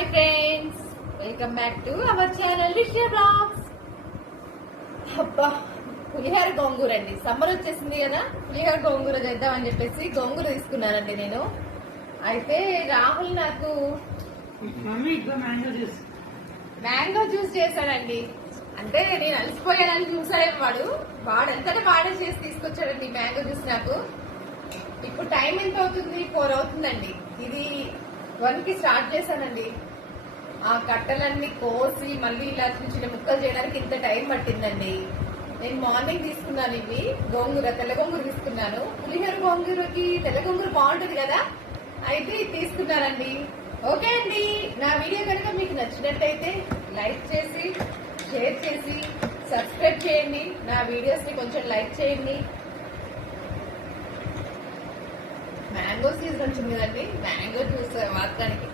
Hi friends, welcome back to our channel Rishiya vlogs. అబ్బా, పులిహోర గోంగూర అండి. Summer వచ్చేసింది కదా, పులిహోర గోంగూర చేద్దామని చెప్పేసి గోంగూర తీసుకున్నానండి నేను. అయితే రాహుల్ నాకు మ్యాంగో జ్యూస్ చేశాడండి. అంటే నేను అలసిపోయానని చూసాడేమో వాడంతటా వాడే చేసి తీసుకొచ్చాడండి మ్యాంగో జ్యూస్ నాకు. ఇప్పుడు టైం ఎంత అవుతుంది? 4 అవుతుందండి. ఇది 1కి స్టార్ట్ చేశానండి. ఆ కట్టలన్నీ కోసి మళ్ళీ ఇలా చిన్న చిన్న ముక్కలు చేయడానికి ఇంత టైం పట్టిందండి. నేను మార్నింగ్ తీసుకున్నాను ఇవి గోంగూర, తెల్ల గోంగూర తీసుకున్నాను. పులిహోర గోంగూరకి తెల్ల గోంగూర బాగుంటుంది కదా, అయితే తీసుకున్నానండి. ఓకే అండి, నా వీడియో కనుక మీకు నచ్చినట్టయితే లైక్ చేసి, షేర్ చేసి, సబ్స్క్రైబ్ చేయండి. నా వీడియోస్ ని కొంచెం లైక్ చేయండి. మ్యాంగో సీజన్ వచ్చింది కదండి, మ్యాంగో జ్యూస్ మాత్రానికి